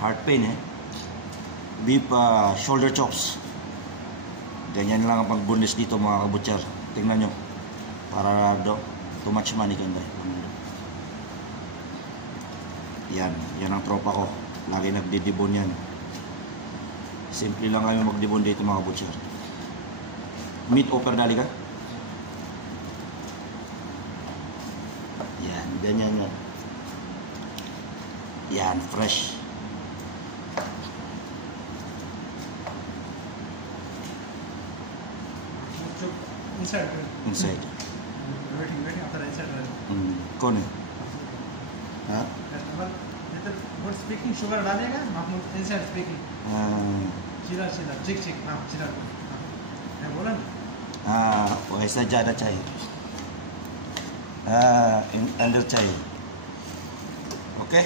heart pain eh. Beef shoulder chops. Ganyan lang ang pag-boneless dito mga kabutcher. Tingnan nyo. Para too much money ganda. Yan ang tropa ko. Lagi nagdidibon yan. Simple lang kami magdibon dito mga kabutcher. Meat offer dali ka? Yan, ganyan yan. Yan, fresh. Inside. Inside. Waiting after inside. कौन है? हाँ? What speaking sugar डालेगा? आप inside speaking. चिरा चिक हाँ चिरा. है बोला ना? हाँ, वैसा ज़्यादा चाहिए. अंदर चाहिए. ओके?